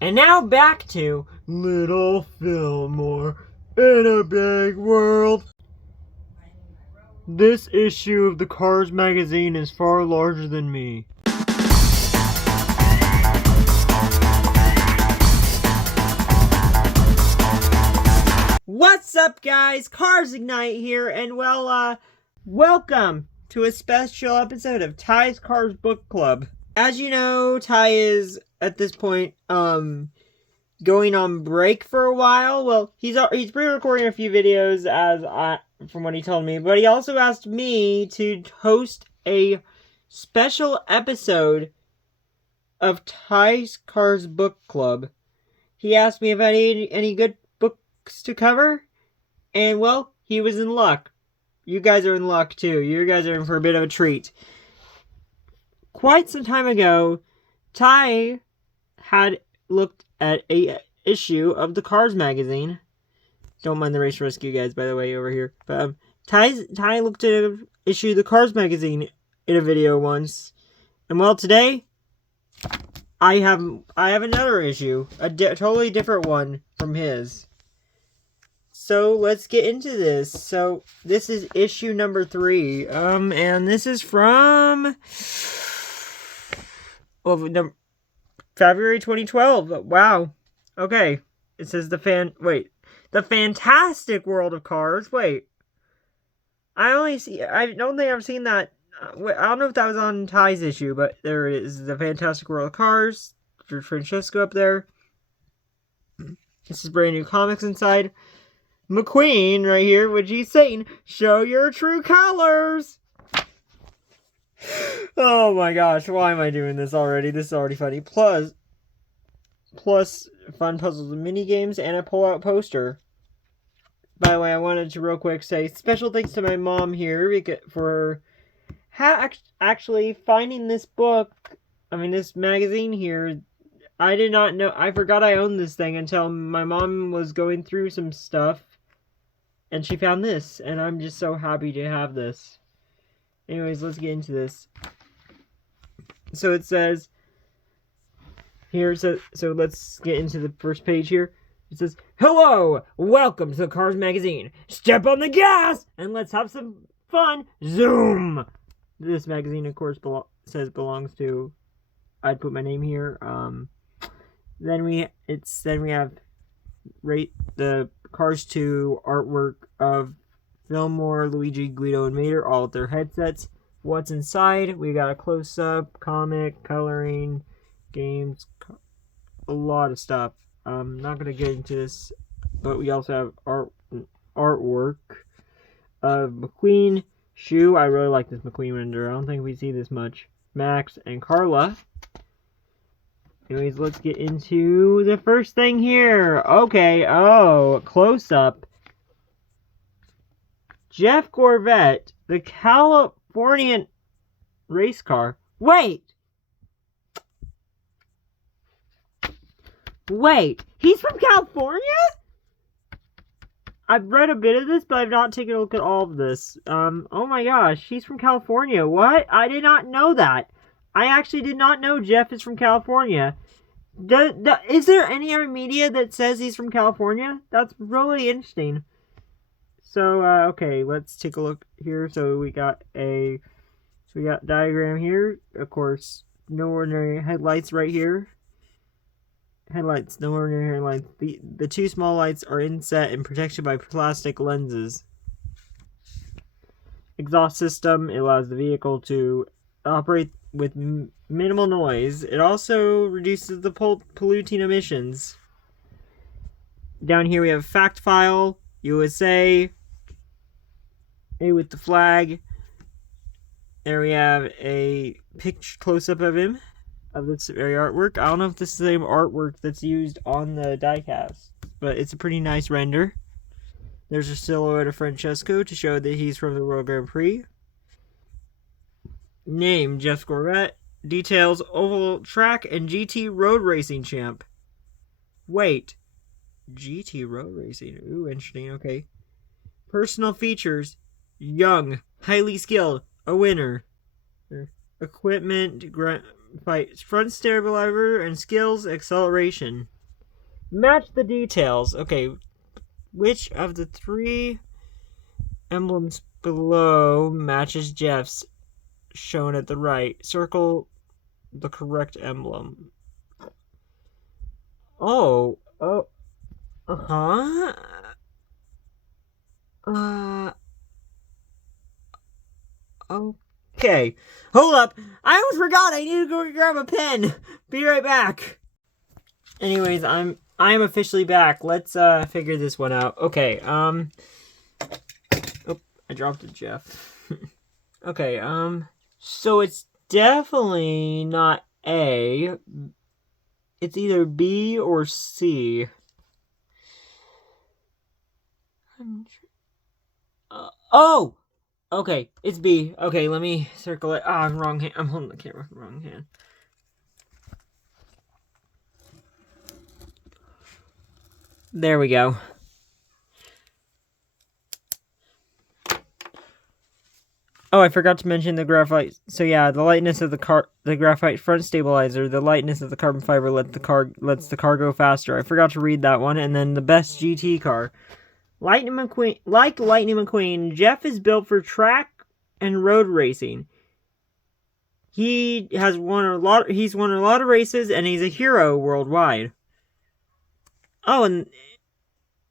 And now back to Little Fillmore in a Big World. This issue of the Cars magazine is far larger than me. What's up, guys? Cars Ignite here, and welcome to a special episode of Ty's Cars Book Club. As you know, Ty is at this point going on break for a while. Well, he's pre-recording a few videos from what he told me, but he also asked me to host a special episode of Ty's Cars Book Club. He asked me if I had any good books to cover, and well, he was in luck. You guys are in luck too. You guys are in for a bit of a treat. Quite some time ago, Ty had looked at a issue of the Cars magazine. Don't mind the Race Rescue guys, by the way, over here. But Ty looked at an issue of the Cars magazine in a video once, and well, today I have another issue, a totally different one from his. So let's get into this. So this is issue number 3, and this is from February 2012. Wow. Okay. It says the Fantastic World of Cars. Wait. I don't think I've seen that. I don't know if that was on Ty's issue, but there it is. The Fantastic World of Cars. For Francesco up there. This is brand new comics inside. McQueen right here, which he's saying, show your true colors. Oh my gosh, why am I doing this already? This is already funny. Plus fun puzzles and mini games and a pull-out poster. By the way, I wanted to real quick say special thanks to my mom here for actually finding this this magazine here. I did not know. I forgot I owned this thing until my mom was going through some stuff, and she found this, and I'm just so happy to have this. Anyways, let's get into this. So it says here, so let's get into the first page here. It says, "Hello, welcome to the Cars magazine. Step on the gas and let's have some fun. Zoom." This magazine, of course, belongs to. I'd put my name here. Then we have rate the Cars 2 artwork of Fillmore, Luigi, Guido, and Mater, all with their headsets. What's inside? We got a close-up, comic, coloring, games, a lot of stuff. I'm not going to get into this, but we also have artwork of McQueen, Shoe. I really like this McQueen render. I don't think we see this much. Max and Carla. Anyways, let's get into the first thing here. Okay, close-up. Jeff Gorvette, the Californian race car. Wait, he's from California? I've read a bit of this, but I've not taken a look at all of this. Oh my gosh, he's from California. What? I did not know that. I actually did not know Jeff is from California. Is there any other media that says he's from California? That's really interesting. So, okay, let's take a look here. So we got diagram here. Of course, no ordinary headlights right here. No ordinary headlights. The two small lights are inset and protected by plastic lenses. Exhaust system. It allows the vehicle to operate with minimal noise. It also reduces the polluting emissions. Down here we have fact file, USA, A with the flag. There we have a picture close-up of him, of this very artwork. I don't know if this is the same artwork that's used on the diecast, but it's a pretty nice render. There's a silhouette of Francesco to show that he's from the World Grand Prix. Name, Jeff Gorvette. Details, oval track and GT road racing champ. Wait. GT road racing. Ooh, interesting. Okay. Personal features. Young. Highly skilled. A winner. Equipment. fight front stabilizer and skills acceleration. Match the details. Okay, which of the 3 emblems below matches Jeff's shown at the right? Circle the correct emblem. Oh, uh-huh. Okay. Hold up. I almost forgot. I need to go grab a pen. Be right back. Anyways, I'm officially back. Let's figure this one out. Okay. Oh, I dropped it, Jeff. Okay. So it's definitely not A. It's either B or C. Oh. Okay, it's B. Okay, let me circle it. Ah, wrong hand. I'm holding the camera with the wrong hand. There we go. Oh, I forgot to mention the graphite. So yeah, the lightness of the graphite front stabilizer, the lightness of the carbon fiber lets the car go faster. I forgot to read that one. And then the best GT car. Lightning McQueen, Jeff is built for track and road racing. He's won a lot of races, and he's a hero worldwide. Oh, and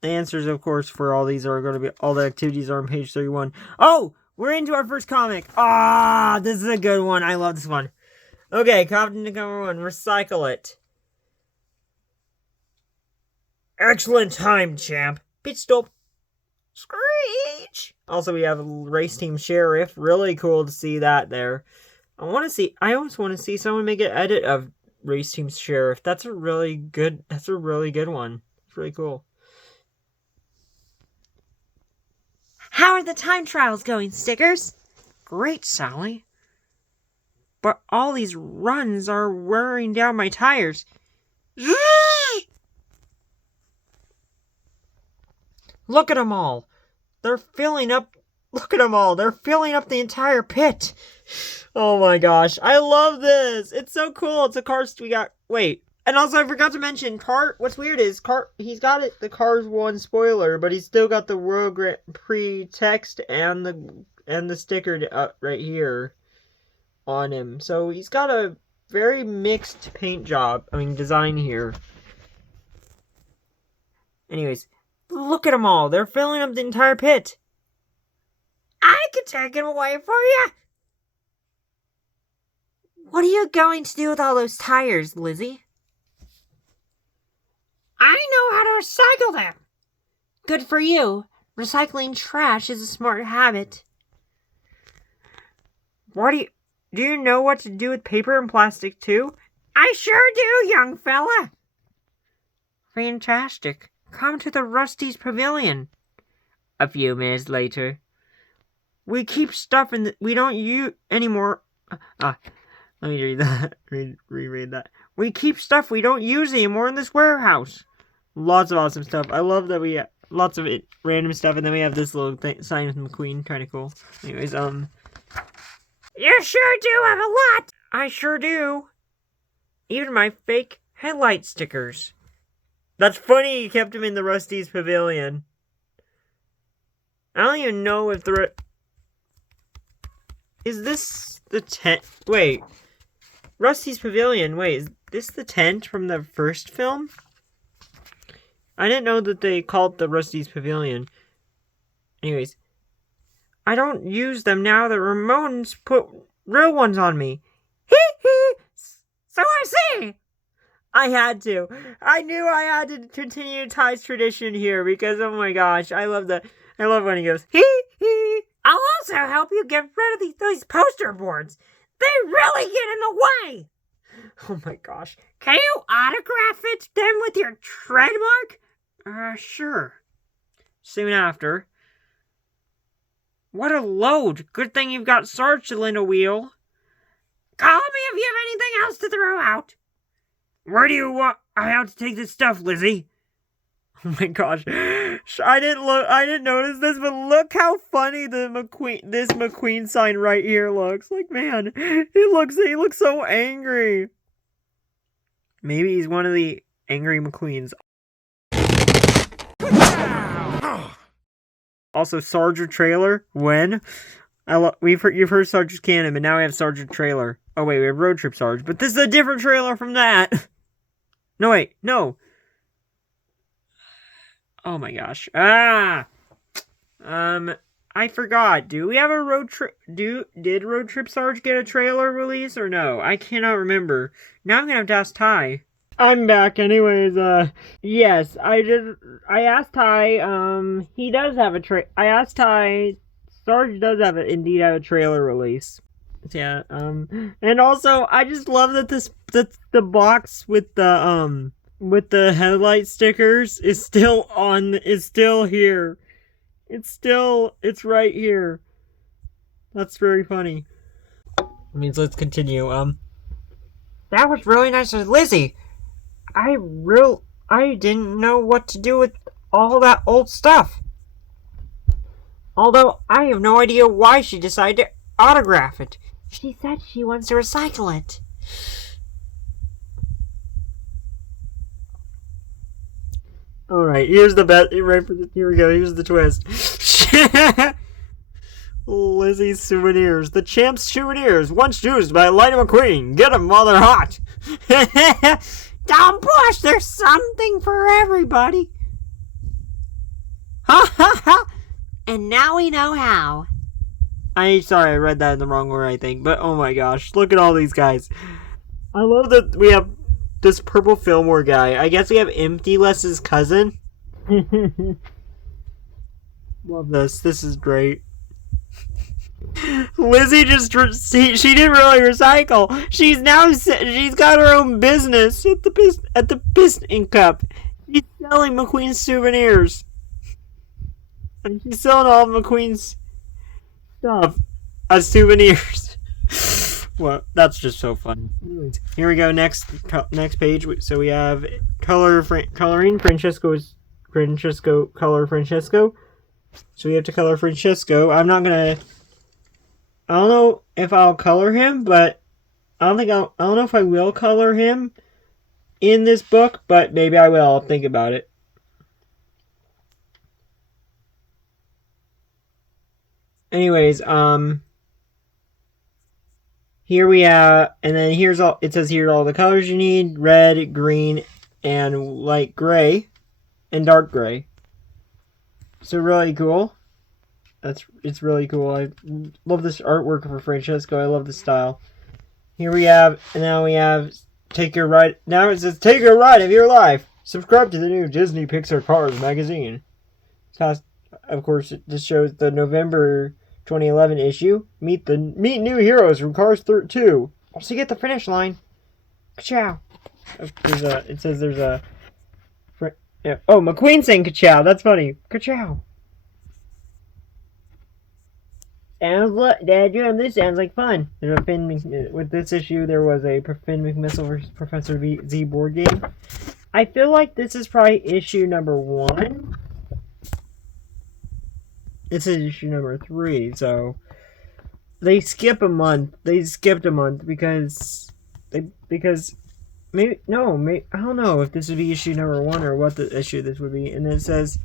the answers, of course, for all these are going to be, all the activities are on page 31. Oh, we're into our first comic. Ah, this is a good one. I love this one. Okay, comic number 1, recycle it. Excellent time, champ. Pit stop. Screech! Also, we have a race team sheriff. Really cool to see that there. I almost want to see someone make an edit of race team sheriff. That's a really good one. It's really cool. How are the time trials going, Stickers? Great, Sally. But all these runs are wearing down my tires. Look at them all. They're filling up the entire pit. Oh my gosh. I love this. It's so cool. It's a car we got. Wait. And also, I forgot to mention, what's weird is, he's got the Cars 1 spoiler, but he's still got the World Grand Prix text and the sticker right here on him. So he's got a very mixed design here. Anyways, look at them all. They're filling up the entire pit. I can take it away for you. What are you going to do with all those tires, Lizzie? I know how to recycle them. Good for you. Recycling trash is a smart habit. Do you know what to do with paper and plastic too? I sure do, young fella. Fantastic. Come to the Rusty's Pavilion. A few minutes later. We keep stuff we don't use anymore. Let me read that. Reread that. We keep stuff we don't use anymore in this warehouse. Lots of awesome stuff. I love that we have lots of random stuff, and then we have this little sign with McQueen, kind of cool. Anyways, you sure do have a lot. I sure do. Even my fake headlight stickers. That's funny. You kept them in the Rusty's Pavilion. I don't even know if is this the tent? Wait, Rusty's Pavilion. Wait, is this the tent from the first film? I didn't know that they called it the Rusty's Pavilion. Anyways, I don't use them now that Ramones put real ones on me. Hee hee! So I see! I had to. I knew I had to continue Ty's tradition here because, oh my gosh, I love when he goes, hee hee! I'll also help you get rid of these poster boards. They really get in the way! Oh my gosh. Can you autograph it then with your trademark? Sure. Soon after. What a load. Good thing you've got Sarge to lend a wheel. Call me if you have anything else to throw out. Where do you want I have to take this stuff, Lizzie? Oh my gosh. I didn't notice this, but look how funny this McQueen sign right here looks. Like, man, he looks so angry. Maybe he's one of the angry McQueens. Also, Sergeant Trailer, when? You've heard Sergeant Cannon, but now we have Sergeant Trailer. Oh wait, we have Road Trip Sarge, but this is a different trailer from that. No wait, no. Oh my gosh. I forgot. Do we have a road trip? Did Road Trip Sarge get a trailer release or no? I cannot remember. Now I'm gonna have to ask Ty. I'm back, anyways. Yes, I did. I asked Ty. He does have a I asked Ty. Sarge does indeed have a trailer release. Yeah. And also, I just love that the box with the headlight stickers is still here. It's right here. That's very funny. Means let's continue. That was really nice of Lizzie. I didn't know what to do with all that old stuff. Although I have no idea why she decided to autograph it. She said she wants to recycle it. Alright, here's the bet. Here we go. Here's the twist. Lizzie's souvenirs. The champ's souvenirs. Once used by Lightning McQueen. Get them while they're hot. Don't push. There's something for everybody. Ha ha ha. And now we know how. Sorry, I read that in the wrong way, I think. But oh my gosh, look at all these guys. I love that we have this purple Fillmore guy. I guess we have Emptyless's cousin. Love this. This is great. Lizzie she didn't really recycle. She's got her own business at the Piston Cup. She's selling McQueen's souvenirs. And she's selling all of McQueen's stuff as souvenirs. Well, that's just so fun. Anyways, here we go. Next page. So we have coloring Francesco. Color Francesco. So we have to color Francesco. I don't know if I'll color him, but I don't know if I will color him in this book, but maybe I will. I'll think about it. Anyways, here we have, and then it says here all the colors you need: red, green, and light gray, and dark gray. So really cool. It's really cool. I love this artwork for Francesco. I love the style. Here we have, and now we have take your ride. Now it says take your ride of your life. Subscribe to the new Disney Pixar Cars magazine. Of course, this shows the November 2011 issue. Meet new heroes from Cars 2. I'll see you at the finish line. Ka-chow. It says there's a. Oh, McQueen saying ka-chow. That's funny. Ka-chow. Dad, this sounds like fun. With this issue, there was a Finn McMissile vs. Professor Z board game. I feel like this is probably issue number 1. This is issue number 3, so they skip a month. They skipped a month because I don't know if this would be issue number 1 or what the issue this would be. And then it says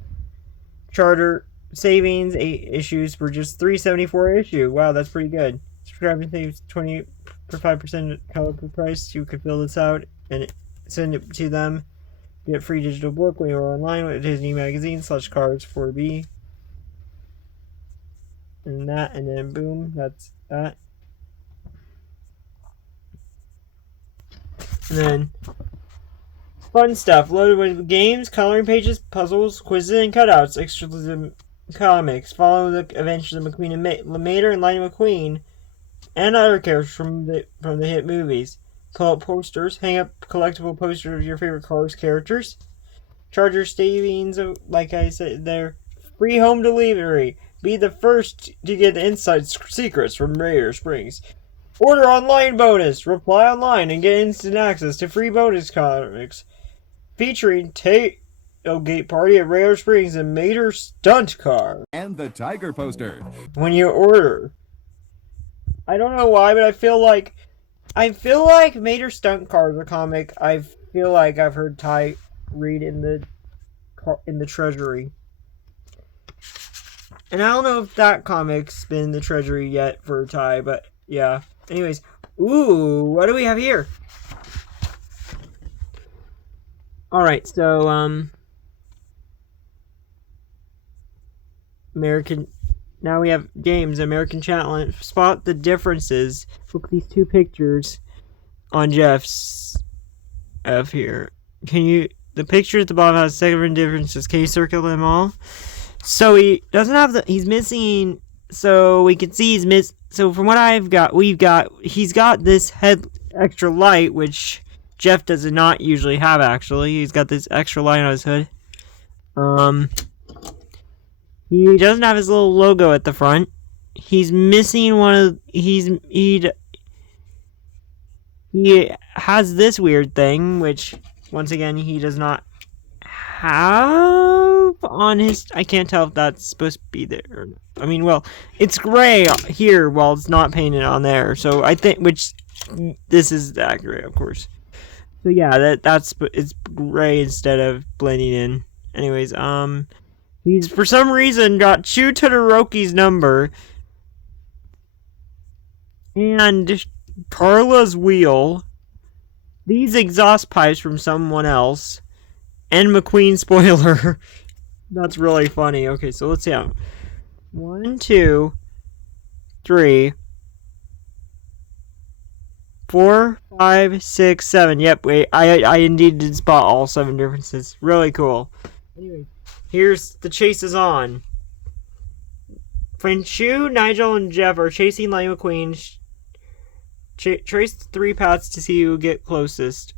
Charter savings 8 issues for just $3.74 issue. Wow, that's pretty good. Subscribe and save 20 for 5% color per price. You could fill this out and send it to them. Get free digital book when you're online with Disney Magazine /Cars4B. And then boom, that's that. And then fun stuff loaded with games, coloring pages, puzzles, quizzes, and cutouts. Exclusive comics. Follow the adventures of McQueen and Mater and Lightning McQueen and other characters from the hit movies. Pull up posters. Hang up collectible posters of your favorite Cars characters. Charger savings, like I said there. Free home delivery. Be the first to get the inside secrets from Raider Springs. Order online bonus. Reply online and get instant access to free bonus comics. Featuring tailgate party at Rare Springs and Mater Stunt Car. And the Tiger poster. When you order. I don't know why, but I feel like Mater Stunt Car is a comic I feel like I've heard Ty read in the Treasury. And I don't know if that comic's been in the Treasury yet for Ty, but yeah. Anyways, ooh, what do we have here? Alright, so, now we have games, American Challenge. Spot the differences. Look at these two pictures on Jeff's F here. The picture at the bottom has 7 differences. Can you circle them all? So he doesn't have he's missing, so we can see so from what he's got this head extra light, which Jeff does not usually have, actually. He's got this extra light on his hood. He doesn't have his little logo at the front. He's missing he has this weird thing, which, once again, he does not have on his... I can't tell if that's supposed to be there or not. I mean, well, it's gray here while it's not painted on there. So I think, this is accurate, of course. So yeah, it's gray instead of blending in. Anyways, he's for some reason got Shu Todoroki's number and Carla's wheel, these exhaust pipes from someone else, and McQueen's spoiler. That's really funny. Okay, so let's see how. 1, 2, 3, 4, 5, 6, 7. Yep, wait, I indeed did spot all 7 differences. Really cool. Anyway, here's the chase is on. When Shu, Nigel, and Jeff are chasing Lightning McQueen, trace the 3 paths to see who will get closest.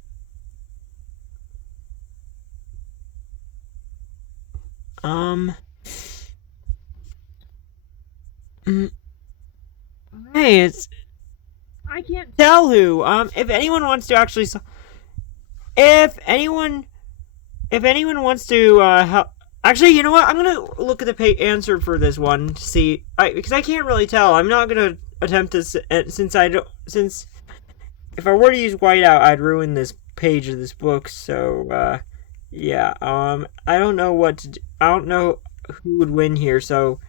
Hey, I can't tell who. If anyone wants to actually, if anyone wants to help. Actually, you know what? I'm gonna look at the answer for this one to see, because I can't really tell. I'm not gonna attempt this since if I were to use whiteout, I'd ruin this page of this book. So yeah. I don't know what to do. I don't know who would win here. So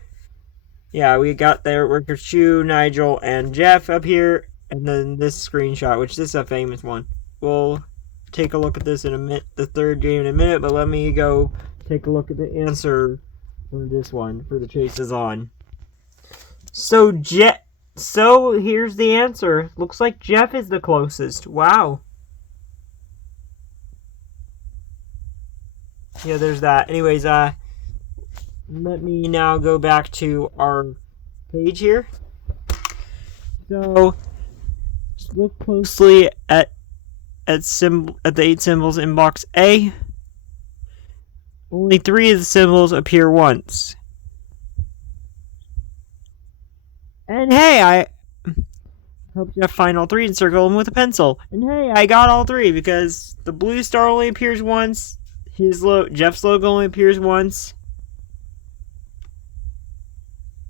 yeah, we got their workers Shu, Nigel, and Jeff up here, and then this screenshot, which this is a famous one. We'll take a look at this in a minute, the third game in a minute, but let me go take a look at the answer for this one, for the chase is on. So here's the answer. Looks like Jeff is the closest. Wow. Yeah, there's that. Anyways, let me now go back to our page here. So look closely at the 8 symbols in box A. Only 3 of the symbols appear once. And hey, I helped Jeff find all 3 and circle them with a pencil. And hey, I got all 3 because the blue star only appears once. Jeff's logo only appears once.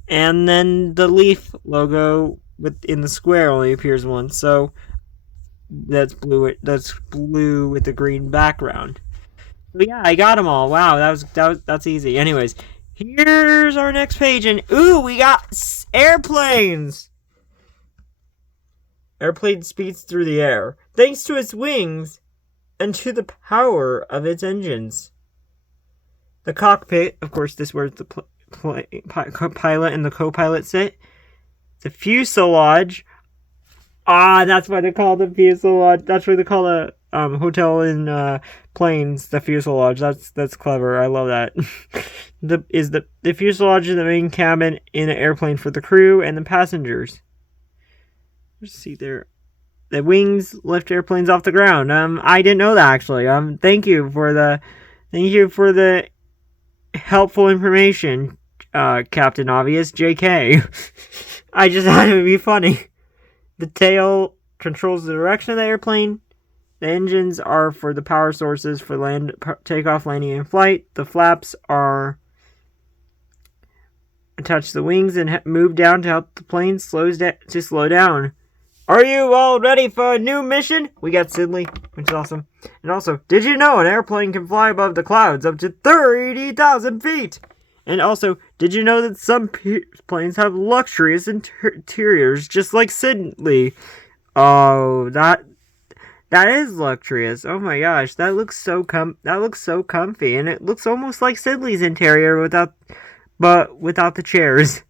And then the leaf logo in the square only appears once. So that's blue with the green background. But yeah, I got them all. Wow, that's easy. Anyways, here's our next page, and ooh, we got airplanes. Airplane speeds through the air thanks to its wings and to the power of its engines. The cockpit, of course, this is where the pilot and the co-pilot sit. The fuselage. That's why they call the fuselage. That's why they call the hotel in planes the fuselage. That's clever. I love that. The fuselage is the main cabin in an airplane for the crew and the passengers. Let's see there. The wings lift airplanes off the ground. I didn't know that actually. Thank you for the helpful information, Captain Obvious, JK. I just thought it would be funny. The tail controls the direction of the airplane. The engines are for the power sources for takeoff, landing, and flight. The flaps are attached to the wings and move down to help the plane slow down. Are you all ready for a new mission? We got Sidley, which is awesome. And also, did you know an airplane can fly above the clouds up to 30,000 feet? And also, did you know that some planes have luxurious interiors, just like Sidley? Oh, that is luxurious. Oh my gosh, that looks so comfy, and it looks almost like Sidley's interior without the chairs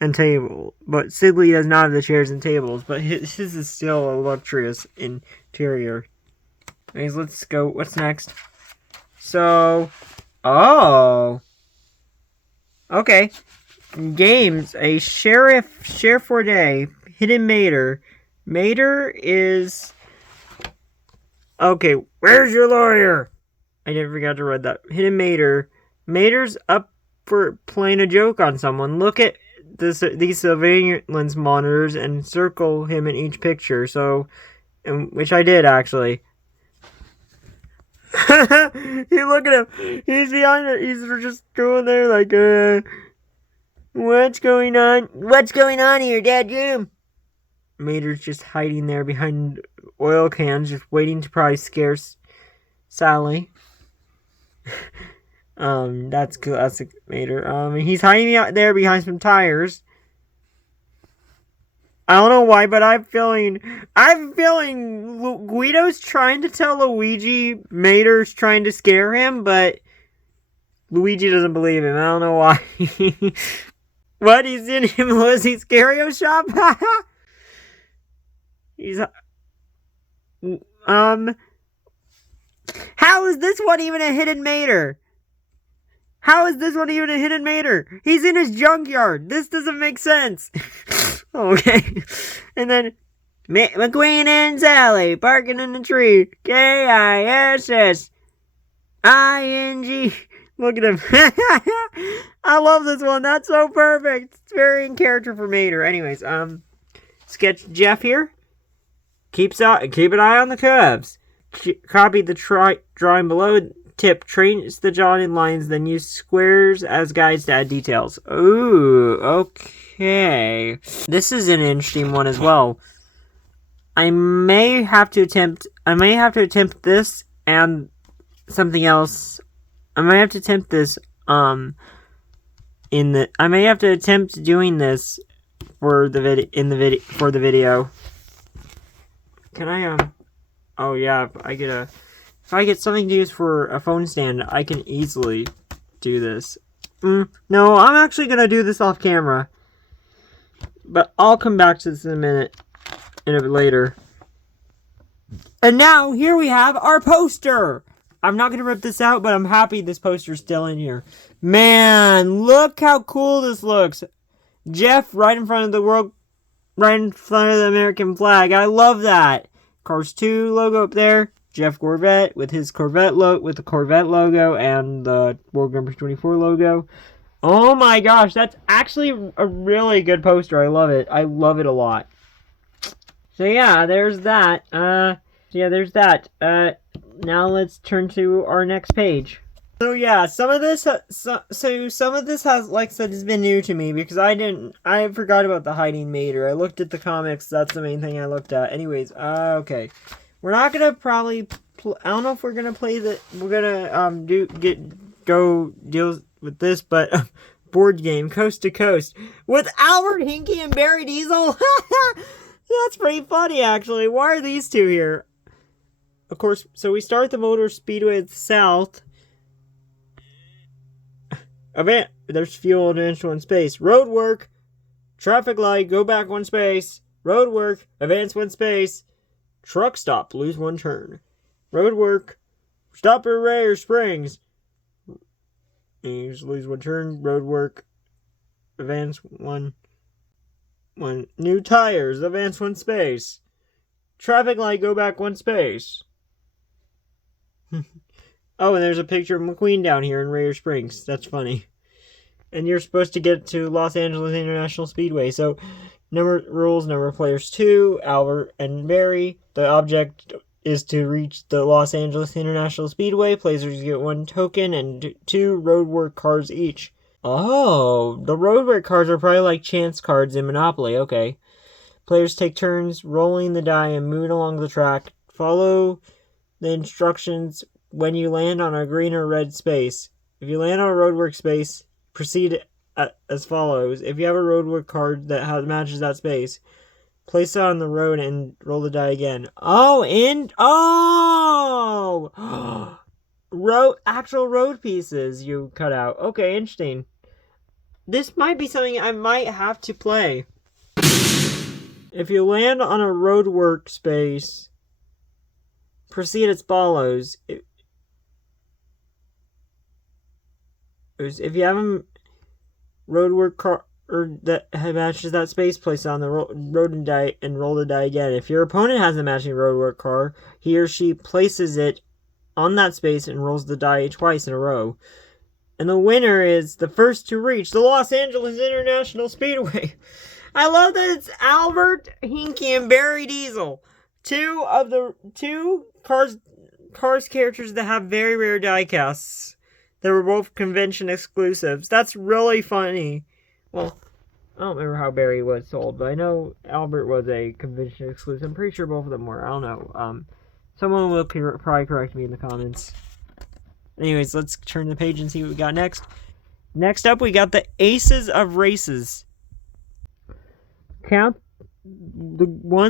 and table. But Sidley does not have the chairs and tables, but his is still a luxurious interior. Anyways, let's go. What's next? So, okay. Games. A sheriff for a day. Hidden Mater. Mater is... Okay, where's your lawyer? I never forgot to read that. Hidden Mater. Mater's up for playing a joke on someone. Look at these surveillance monitors and circle him in each picture. So, which I did actually. You look at him. He's behind it. He's just going there like, what's going on? What's going on here, Dad? Mater's just hiding there behind oil cans, just waiting to probably scare Sally. That's classic Mater. He's hiding out there behind some tires. I don't know why, but I'm feeling Guido's trying to tell Luigi Mater's trying to scare him, but Luigi doesn't believe him. I don't know why. What? He's in him Lizzie's Scario shop? He's how is this one even a hidden Mater? How is this one even a hidden Mater? He's in his junkyard. This doesn't make sense. Okay. And then McQueen and Sally parking in the tree. KISSING. Look at him. I love this one. That's so perfect. It's very in character for Mater. Anyways, sketch Jeff here. Keep an eye on the curves. Copy the drawing below. Tip, trace the dotted lines, then use squares as guides to add details. Ooh, okay. This is an interesting one as well. I may have to attempt this and something else. I may have to attempt this I may have to attempt doing this for the video. Can I oh yeah, if I get something to use for a phone stand, I can easily do this. No, I'm actually gonna do this off camera. But I'll come back to this in a bit later. And now, here we have our poster! I'm not gonna rip this out, but I'm happy this poster's still in here. Man, look how cool this looks! Jeff right in front of the American flag. I love that! Cars 2 logo up there. Jeff Corvette with his Corvette with the Corvette logo and the World Ep.23 logo. Oh my gosh, that's actually a really good poster. I love it. I love it a lot. So yeah, there's that. Now let's turn to our next page. So yeah, some of this has, like I said, has been new to me because I forgot about the hiding Mater. I looked at the comics. That's the main thing I looked at. Anyways, okay. We're not gonna probably. I don't know if we're gonna play the. We're gonna go deal with this, but board game Coast to Coast with Albert Hinky and Barry Diesel. That's pretty funny, actually. Why are these two here? Of course. So we start the Motor Speedway at the south. Event. There's fuel to enter one space. Road work. Traffic light. Go back one space. Road work. Advance one space. Truck stop, lose one turn. Road work, stop at Rare Springs. Lose one turn. Road work, advance one. New tires, advance one space. Traffic light, go back one space. Oh, and there's a picture of McQueen down here in Rare Springs. That's funny. And you're supposed to get to Los Angeles International Speedway, so... Number rules, number players 2, Albert and Barry. The object is to reach the Los Angeles International Speedway. Players get 1 token and 2 roadwork cards each. Oh, the roadwork cards are probably like chance cards in Monopoly. Okay. Players take turns rolling the die and moving along the track. Follow the instructions when you land on a green or red space. If you land on a roadwork space, proceed as follows. If you have a roadwork card that matches that space, place it on the road and roll the die again. Actual road pieces you cut out. Okay, interesting. This might be something I might have to play. If you land on a roadwork space, proceed as follows. If you have a roadwork car that matches that space, place it on the road and die and roll the die again. If your opponent has a matching roadwork car, he or she places it on that space and rolls the die twice in a row. And the winner is the first to reach the Los Angeles International Speedway. I love that it's Albert, Hinky, and Barry Diesel. Two cars characters that have very rare die casts. They were both convention exclusives. That's really funny. Well, I don't remember how Barry was sold, but I know Albert was a convention exclusive. I'm pretty sure both of them were. I don't know. Someone will probably correct me in the comments. Anyways, let's turn the page and see what we got next. Next up, we got the Aces of Races. One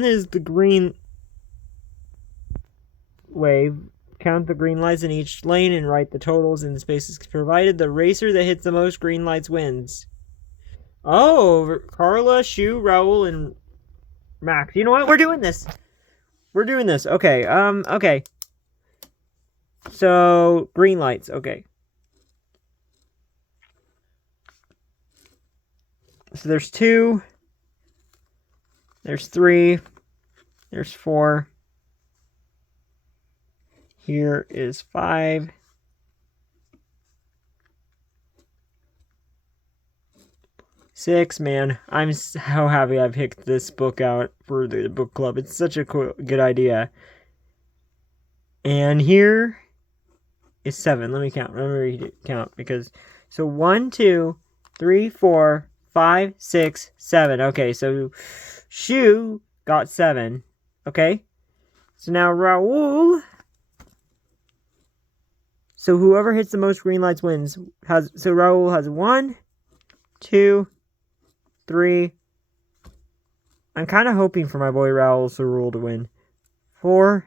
is the green wave. Count the green lights in each lane and write the totals in the spaces provided. The racer that hits the most green lights wins. Oh, Carla, Shu, Raul, and Max. You know what? We're doing this. Okay, okay. So, green lights, okay. So there's 2. There's 3. There's 4. Here is 5. 6, man. I'm so happy I picked this book out for the book club. It's such a good idea. And here is 7. Let me count. Remember to count because so 1, 2, 3, 4, 5, 6, 7. Okay, so Shu got 7. Okay. So now Raul. So whoever hits the most green lights wins. So Raul has 1, 2, 3. I'm kind of hoping for my boy Raul Cerul to win. 4,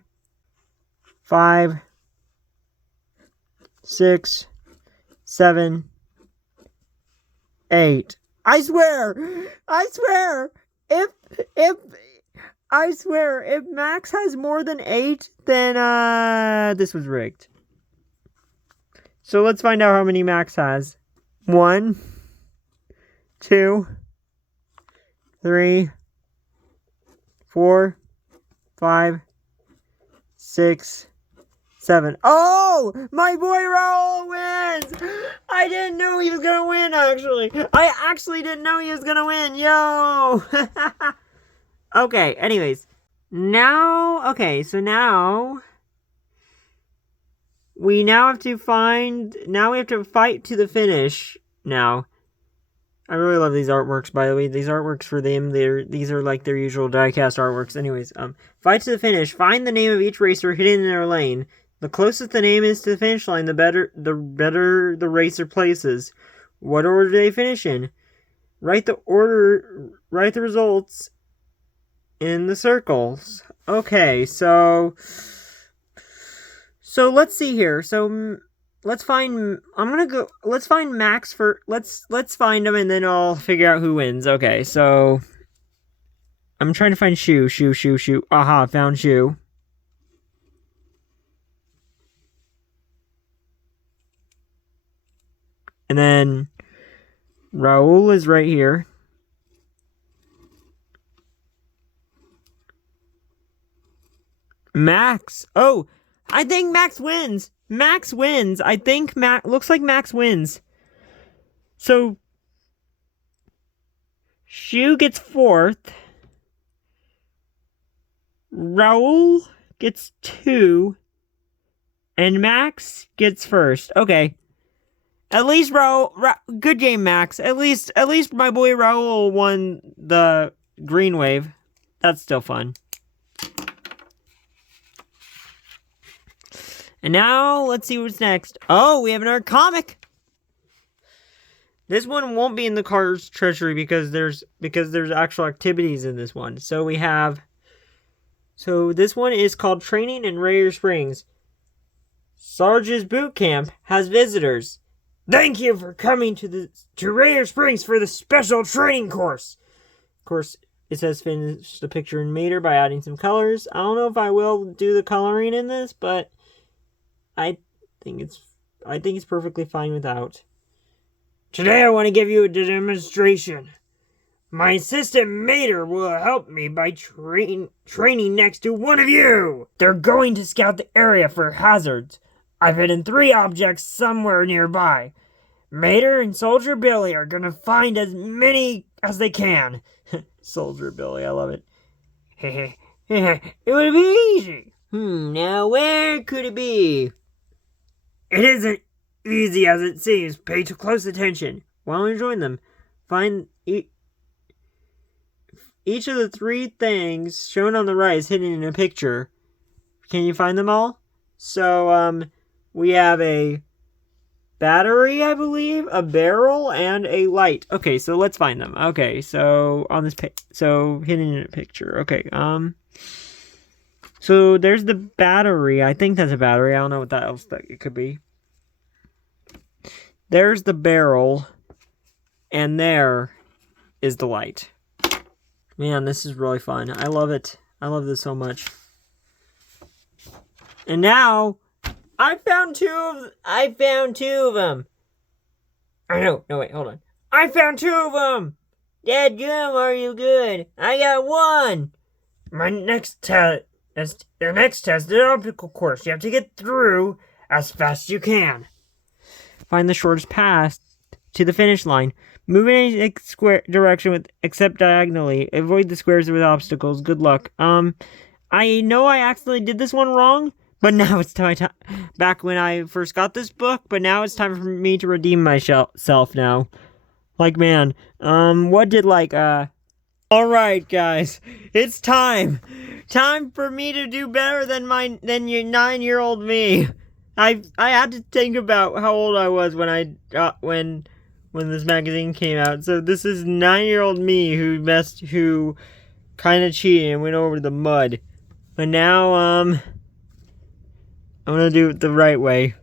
5, 6, 7, 8. I swear, if Max has more than 8, then this was rigged. So let's find out how many Max has. 1, 2, 3, 4, 5, 6, 7. Oh! My boy Raul wins! I didn't know he was gonna win, actually. I actually didn't know he was gonna win. Yo! Okay, anyways. So now we have to fight to the finish now. I really love these artworks, by the way. These artworks for them, these are like their usual diecast artworks. Anyways, fight to the finish. Find the name of each racer hidden in their lane. The closest the name is to the finish line, the better the racer places. What order do they finish in? Write the results in the circles. Okay, so let's see here. So let's find Max for let's find him and then I'll figure out who wins. Okay, so I'm trying to find Shu. Aha, found Shu. And then Raul is right here. Max. Oh, I think Max wins. I think looks like Max wins. So Shu gets 4th. Raul gets 2. And Max gets first. Okay. At least good game, Max. At least my boy Raul won the green wave. That's still fun. And now let's see what's next. Oh, we have another comic. This one won't be in the Cards Treasury because there's actual activities in this one. So this one is called Training in Rare Springs. Sarge's boot camp has visitors. Thank you for coming to Rare Springs for the special training course. Of course, it says finish the picture in meter by adding some colors. I don't know if I will do the coloring in this, but I think it's perfectly fine without. Today I want to give you a demonstration. My assistant Mater will help me by training next to one of you. They're going to scout the area for hazards. I've hidden 3 objects somewhere nearby. Mater and Soldier Billy are going to find as many as they can. Soldier Billy, I love it. It would be easy. Now where could it be? It isn't easy as it seems. Pay close attention. While you join them, find each of the 3 things shown on the right is hidden in a picture. Can you find them all? So, we have a battery, I believe, a barrel, and a light. Okay, so let's find them. Okay, so on this page, so hidden in a picture. Okay, so there's the battery. I think that's a battery. I don't know what that else it could be. There's the barrel, and there is the light. Man, this is really fun. I love it. I love this so much. And now, I found two of them. No, wait, hold on. I found 2 of them. Dadgum, are you good? I got 1. The next test is the obstacle course. You have to get through as fast as you can. Find the shortest path to the finish line. Move in any square direction except diagonally. Avoid the squares with obstacles. Good luck. I know I accidentally did this one wrong, but now it's my time. Back when I first got this book, but now it's time for me to redeem myself now. Like, man, what did alright, guys, it's time. Time for me to do better than your 9-year-old me. I had to think about how old I was when this magazine came out. So this is 9-year-old me who kind of cheated and went over the mud. But now, I'm gonna do it the right way.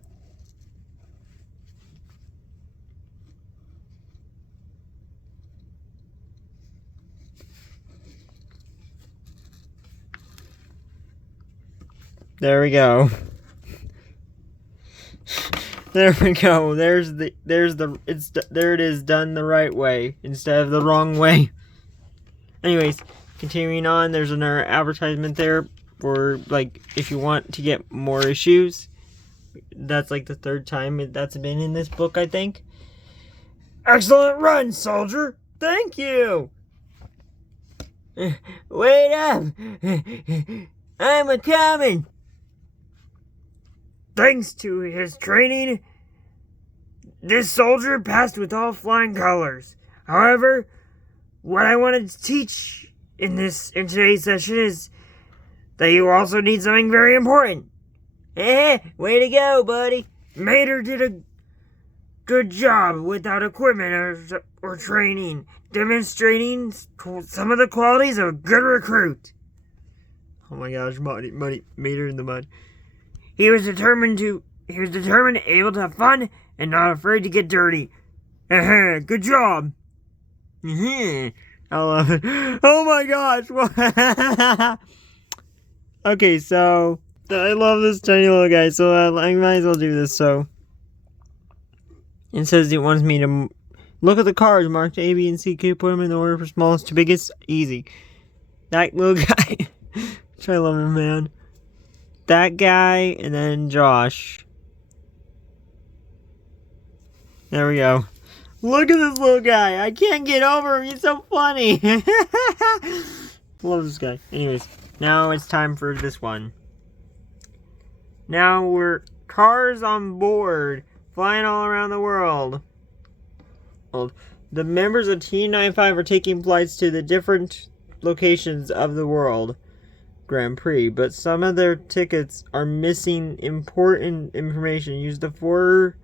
There we go. There we go. There it is, done the right way instead of the wrong way. Anyways, continuing on, there's another advertisement there for, if you want to get more issues. That's the 3rd time that's been in this book, I think. Excellent run, soldier! Thank you! Wait up! I'm a-coming! Thanks to his training, this soldier passed with all flying colors. However, what I wanted to teach in today's session is that you also need something very important. Way to go, buddy. Mater did a good job without equipment or training, demonstrating some of the qualities of a good recruit. Oh my gosh, Mater in the mud. He was determined, able to have fun, and not afraid to get dirty. Good job. I love it. Oh my gosh. Okay, so I love this tiny little guy, so I might as well do this. So it says it wants me to look at the cards marked A, B, and C. Can you put them in the order from smallest to biggest? Easy. That little guy. I love him, man. That guy, and then Josh. There we go. Look at this little guy. I can't get over him. He's so funny. Love this guy. Anyways, now it's time for this one. Now we're cars on board, flying all around the world. The members of Team 95 are taking flights to the different locations of the world Grand Prix, but some of their tickets are missing important information. Use the 4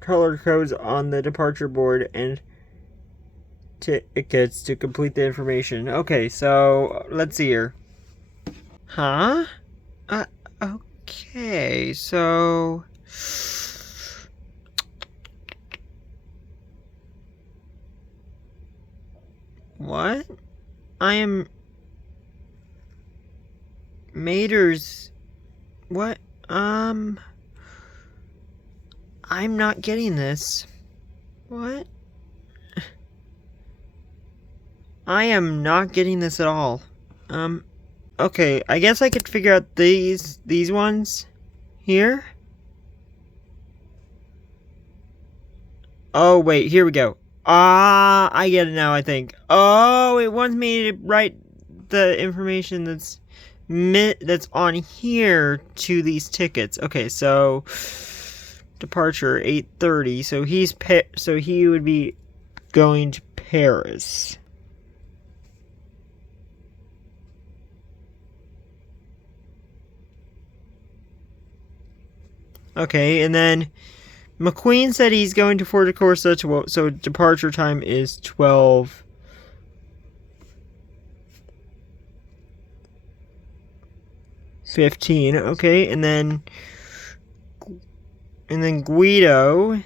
color codes on the departure board and tickets to complete the information. Okay, so let's see here. Huh? Okay, so what? I am Mater's. What? I'm not getting this. What? I am not getting this at all. Okay, I guess I could figure out these ones here. Oh, wait, here we go. I get it now, I think. Oh, it wants me to write the information that's on here to these tickets. Okay, so departure 8:30. So he would be going to Paris. Okay, and then McQueen said he's going to Fort Corsa, so departure time is 12:15. Okay, and then Guido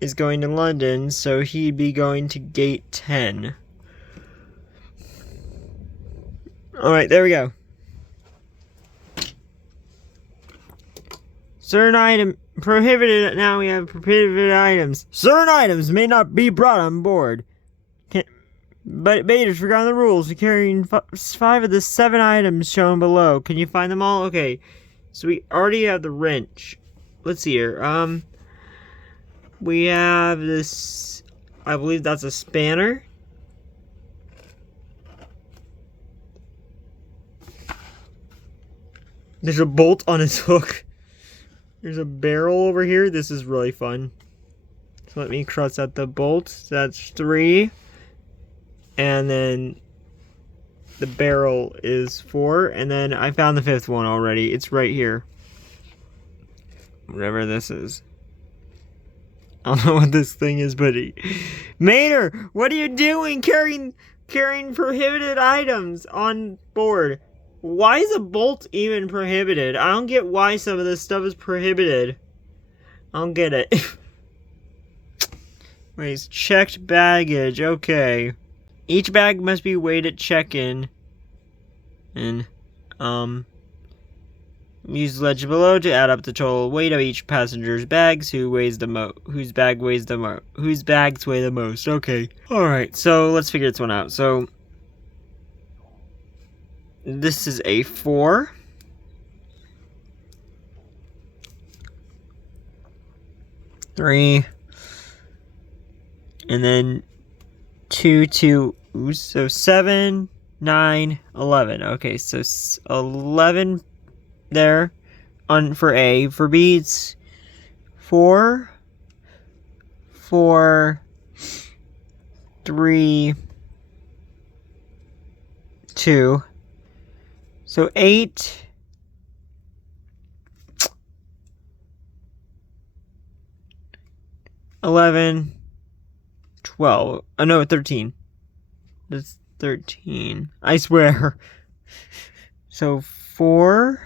is going to London, so he'd be going to gate 10. Alright, there we go. Certain item prohibited. Now we have prohibited items. Certain items may not be brought on board. But Bader's forgotten the rules. We're carrying 5 of the 7 items shown below. Can you find them all? Okay. So we already have the wrench. Let's see here. We have this. I believe that's a spanner. There's a bolt on its hook. There's a barrel over here. This is really fun. So let me cross out the bolts. That's 3. And then the barrel is 4. And then I found the 5th one already. It's right here. Whatever this is. I don't know what this thing is, but Mater, what are you doing carrying prohibited items on board? Why is a bolt even prohibited? I don't get why some of this stuff is prohibited. I don't get it. Wait, it's checked baggage. Okay. Each bag must be weighed at check-in. And, use the legend below to add up the total weight of each passenger's bags. Whose bags weigh the most. Okay. Alright, so let's figure this one out. So this is a 4. Three. And then 2, 2. So 7, 9, 11. Okay, so 11 there for A. For B, it's 4, 4, 3, 2. So 8, 11, 12. Oh no, 13. That's 13. I swear. So 4,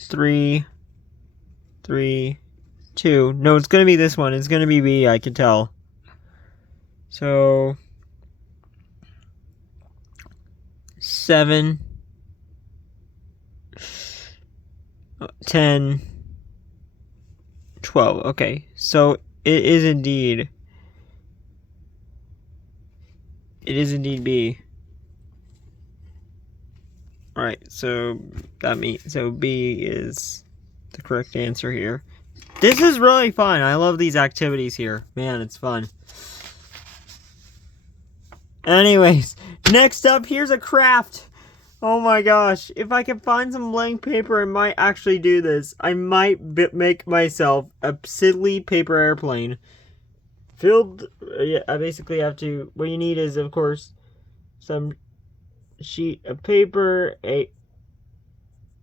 3, 3, 2. No, it's gonna be this one. It's gonna be B, I can tell. So 7, 10, 12. Okay, so it is indeed B. Alright, so B is the correct answer here. This is really fun. I love these activities here. Man, it's fun. Anyways, next up, here's a craft. Oh my gosh, if I can find some blank paper, I might actually do this. I might make myself a silly paper airplane. Filled, yeah, I basically have to, what you need is, of course, some sheet of paper, a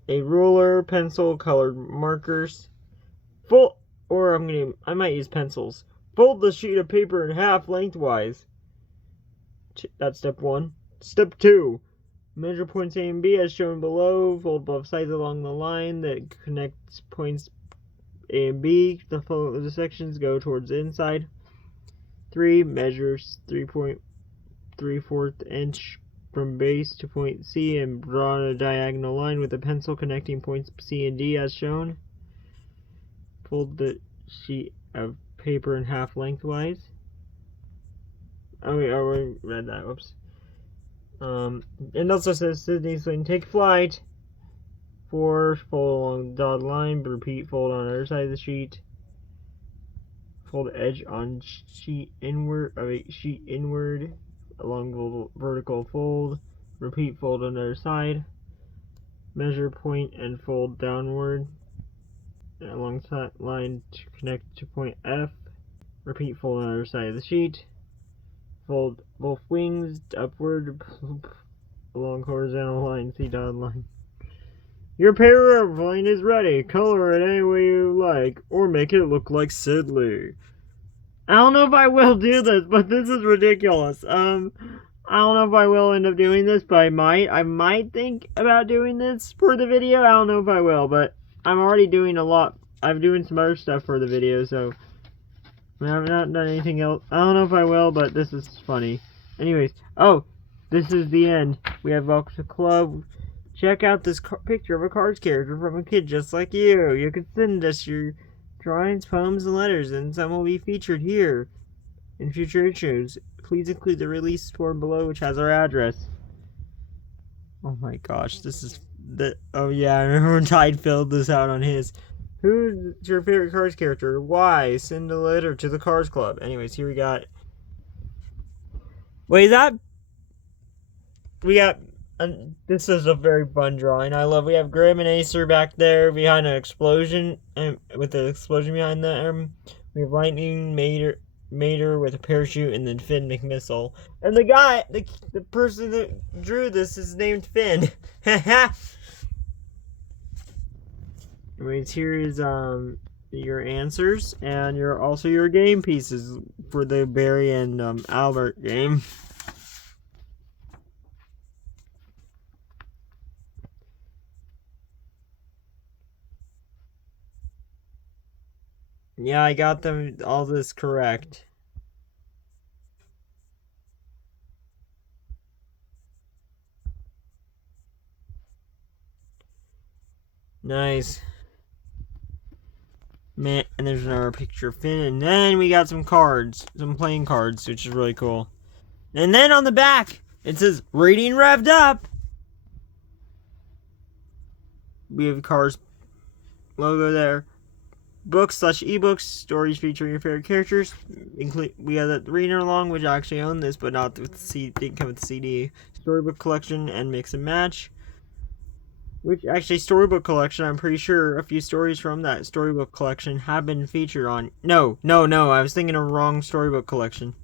ruler, pencil, colored markers. I might use pencils. Fold the sheet of paper in half lengthwise. That's step 1. Step 2. Measure points A and B as shown below. Fold both sides along the line that connects points A and B. The sections go towards the inside. 3. Measures 3.34 inch from base to point C and draw a diagonal line with a pencil connecting points C and D as shown. Fold the sheet of paper in half lengthwise. Oh, we already read that. Whoops. It also says Sydney Swing, take flight. 4. Fold along the dotted line. Repeat. Fold on the other side of the sheet. Fold the edge on sheet inward along the vertical fold. Repeat. Fold on the other side. Measure point and fold downward along the line to connect to point F. Repeat. Fold on the other side of the sheet. Fold both wings upward along horizontal line. See dotted line. Your paper airplane is ready. Color it any way you like, or make it look like Sidley. I don't know if I will do this, but this is ridiculous. I don't know if I will end up doing this, but I might. I might think about doing this for the video. I don't know if I will, but I'm already doing a lot. I'm doing some other stuff for the video, so I've not done anything else. I don't know if I will, but this is funny. Anyways, this is the end. We have Welcome to Club. Check out this picture of a cards character from a kid just like you. You can send us your drawings, poems, and letters, and some will be featured here in future issues. Please include the release form below, which has our address. Oh my gosh, this is oh yeah, I remember when Tide filled this out on his. Who's your favorite cards character? Why? Send a letter to the Cards Club. Anyways, here we got. Wait, we got. This is a very fun drawing. We have Grim and Acer back there behind an explosion, and with the explosion behind them. We have Lightning, Mater with a parachute, and then Finn McMissile. And the person that drew this is named Finn. Anyways, here is your answers and your game pieces for the Barry and Albert game. Yeah, I got them all this correct. Nice. Man, and there's another picture of Finn, and then we got some playing cards, which is really cool. And then on the back, it says "Reading Revved Up." We have Cars logo there. Books/ebooks, stories featuring your favorite characters. We have the reader along, which I actually own this, but not with didn't come with the CD. Storybook collection and mix and match. Which actually storybook collection, I'm pretty sure a few stories from that storybook collection have been featured on. No. I was thinking of wrong storybook collection.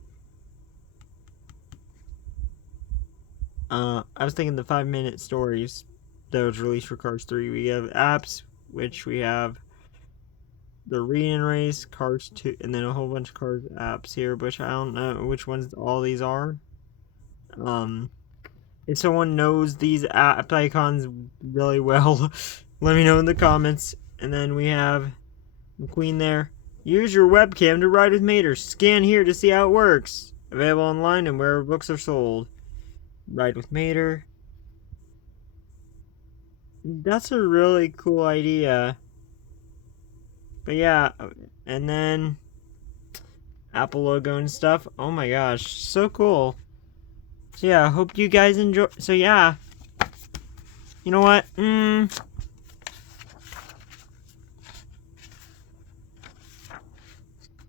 I was thinking the 5-minute stories that was released for Cars 3. We have apps, which we have the Read and Race, Cars 2, and then a whole bunch of Cars apps here, which I don't know which ones all these are. If someone knows these app icons really well, let me know in the comments. And then we have McQueen there. Use your webcam to ride with Mater. Scan here to see how it works. Available online and wherever books are sold. Ride with Mater. That's a really cool idea. But yeah, and then Apple logo and stuff. Oh my gosh, so cool. So yeah, I hope you guys enjoy. So yeah, you know what?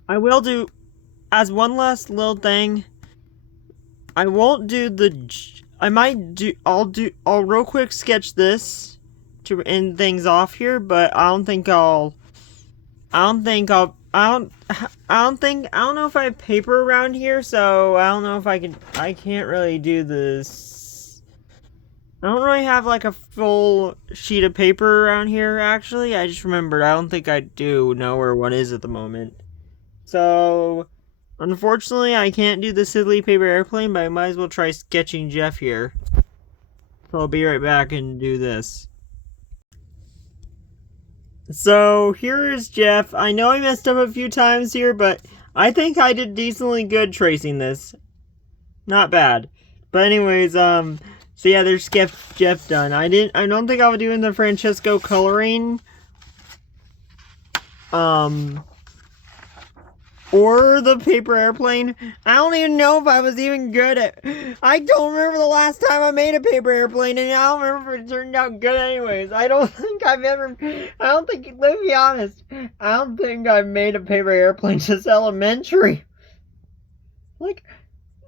I will do, as one last little thing, I won't do I'll real quick sketch this to end things off here, but I don't know if I have paper around here, so I don't know if I can't really do this. I don't really have like a full sheet of paper around here, actually. I just remembered, I don't think I do know where one is at the moment. So, unfortunately, I can't do the Sidley paper airplane, but I might as well try sketching Jeff here. So I'll be right back and do this. So here is Jeff. I know I messed up a few times here, but I think I did decently good tracing this. Not bad. But anyways, so yeah, there's Jeff done. I don't think I'll be doing the Francesco coloring. Or the paper airplane. I don't even know if I was even good at... I don't remember the last time I made a paper airplane, and I don't remember if it turned out good anyways. Let me be honest, I don't think I've made a paper airplane since elementary. Like,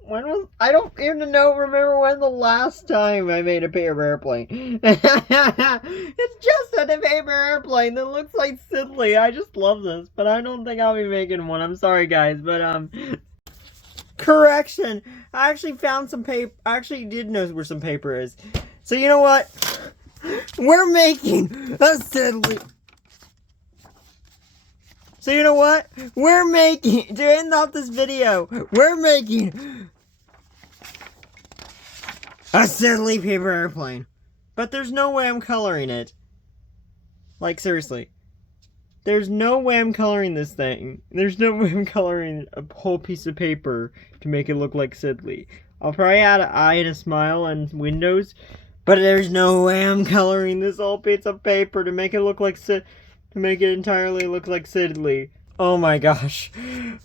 I don't even remember when the last time I made a paper airplane. It's just a paper airplane that looks like Sidley. I just love this, but I don't think I'll be making one. I'm sorry, guys, but, correction. I actually found some paper. I actually did know where some paper is. So, you know what? We're making a Sidley. So, you know what? To end off this video, we're making a Sidley paper airplane. But there's no way I'm coloring it. Like, seriously. There's no way I'm coloring this thing. There's no way I'm coloring a whole piece of paper to make it look like Sidley. I'll probably add an eye and a smile and windows. But there's no way I'm coloring this whole piece of paper to make it look like to make it entirely look like Sidley. Oh my gosh.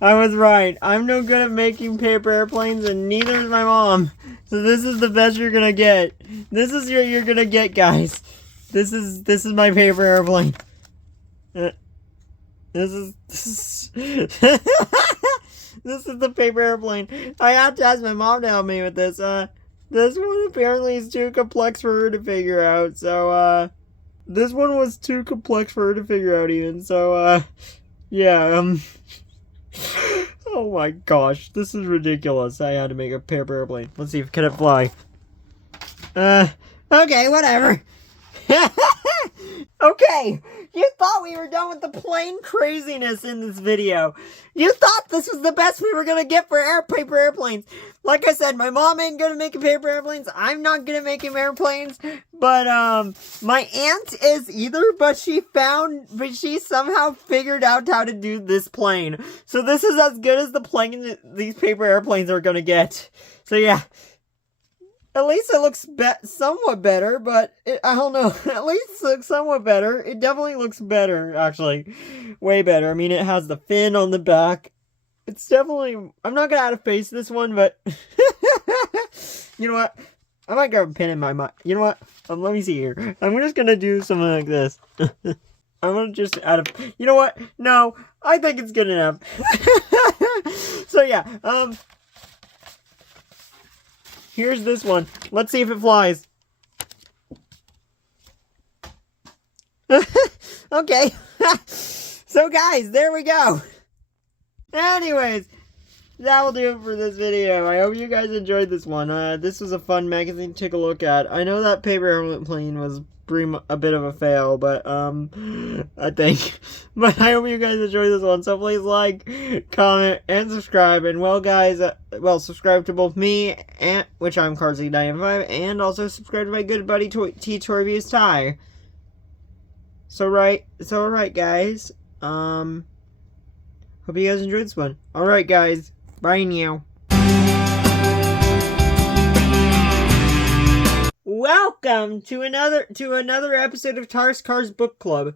I was right. I'm no good at making paper airplanes, and neither is my mom. So this is the best you're gonna get. This is what you're gonna get, guys. This is my paper airplane. This is this is the paper airplane. I have to ask my mom to help me with this. This one apparently is too complex for her to figure out. So this one was too complex for her to figure out even. So yeah, oh my gosh, this is ridiculous. I had to make a paper airplane. Let's see if can it fly. Okay, whatever. Okay, you thought we were done with the plane craziness in this video. You thought this was the best we were gonna get for paper airplanes. Like I said, my mom ain't good at making paper airplanes. I'm not good at making airplanes. But, my aunt is either, but she somehow figured out how to do this plane. So this is as good as the plane these paper airplanes are gonna get. So yeah. At least it looks somewhat better, but I don't know. At least it looks somewhat better. It definitely looks better, actually. Way better. I mean, it has the fin on the back. It's definitely... I'm not gonna add a face to this one, but... You know what? I might grab a pen in my mind. You know what? Let me see here. I'm just gonna do something like this. I'm gonna just add a... You know what? No, I think it's good enough. So yeah, here's this one. Let's see if it flies. Okay. So guys, there we go. Anyways, that will do it for this video. I hope you guys enjoyed this one. This was a fun magazine to take a look at. I know that paper airplane was a bit of a fail, but I think. But I hope you guys enjoyed this one. So please like, comment, and subscribe. And well, guys, subscribe to both me and which I'm Carsy95, and also subscribe to my good buddy T Torvius Ty. So alright, guys. Hope you guys enjoyed this one. Alright, guys. Bye now. Welcome to another episode of Tars Cars Book Club.